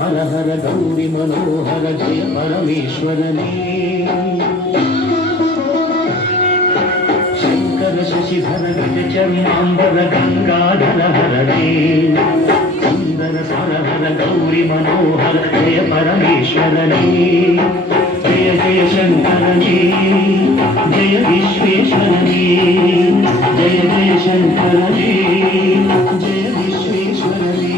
हर हर गौरी मनोहर जय परमेश्वरने शंकर शशिधर गजचर्मांबर गंगाधर हरणे सुंदर सर हर गौरी मनोहर जय परमेश्वरने जय जय शंकरने जय विश्वेश्वरने जय जय शंकरने जय विश्वेश्वरने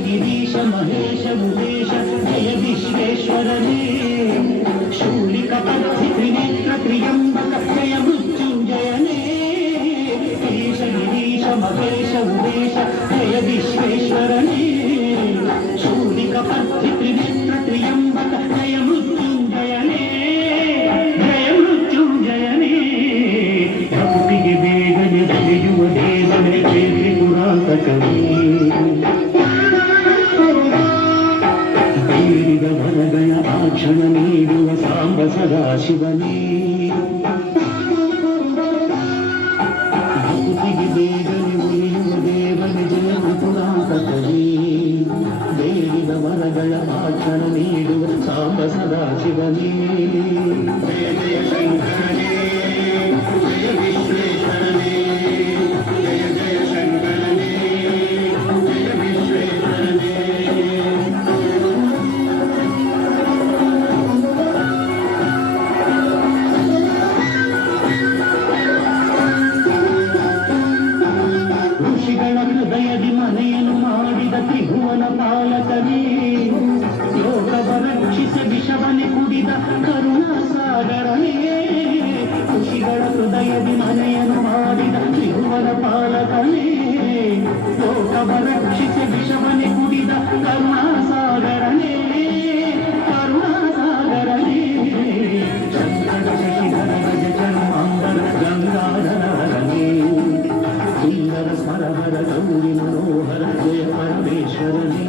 गिरीश महेश भूपेश जय विश्वेश्वरने शूलिकपद्धि त्रिनेत्र त्र्यंबक जय मृत्युंजयने ईश गिरीश महेश भूपेश जय विश्वेश्वरने शूलिकपद्धि त्रिनेत्र त्र्यंबक जय मृत्युंजयने जय मृत्युंजयने भक्तिಗೆ ಬೇಗನೆ ಬೆಳೆಯುವ ದೇವನೇ ತ್ರಿಪುರಾಂತಕನೇ ವರಗಳ ಆಕ್ಷಣ ನೀಡುವ ಸಾಂಬ ಸದಾಶಿವನೇ ಭಕ್ತಿಗೆ ಬೇಗನೆ ಉಳಿಯುವ ದೇವನೇ ಜಯ ತ್ರಿಪುರಾಂತಕನೇ ಬೇಡಿದ ವರಗಳ ಆಕ್ಷಣ ನೀಡುವ ಸಾಂಬ ಸದಾಶಿವನೇ ಜಯ ಜಯ ಶಂಕರನೇ ಜಯ ವಿಶ್ವೇಶ್ವರನೇ ಜಯ ಜಯ ಶಂಕರನೇ ಜಯ ವಿಶ್ವೇಶ್ವರನೇ ಹೃದಯದಿ ಮನೆಯನ್ನು ಮಾಡಿದ ತ್ರಿಭುವನ ಪಾಲಕನೇ ಲೋಕವ ರಕ್ಷಿಸ ವಿಷವನೆ ಕುಡಿದ ಕರುಣಾಸಾಗರನೇ ಋಷಿಗಳ ಹೃದಯದಿ ಮನೆಯನ್ನು ಮಾಡಿದ ತ್ರಿಭುವನ ಪಾಲಕನೇ ಲೋಕವ ರಕ್ಷಿಸ ವಿಷವನೆ ಕುಡಿದ ಕರುಣಾಸಾಗರನೇ ಕರುಣಾಸಾಗರನೇ ಚಂದ್ರನ ಶಶಿಧರ ಗಜ ಚರ್ಮಾಂಬರ ಗಂಗಾಧರನೇ ಸುಂದರ ಸರಹರ ಗೌರಿ मनोहर जय परमेश्वरने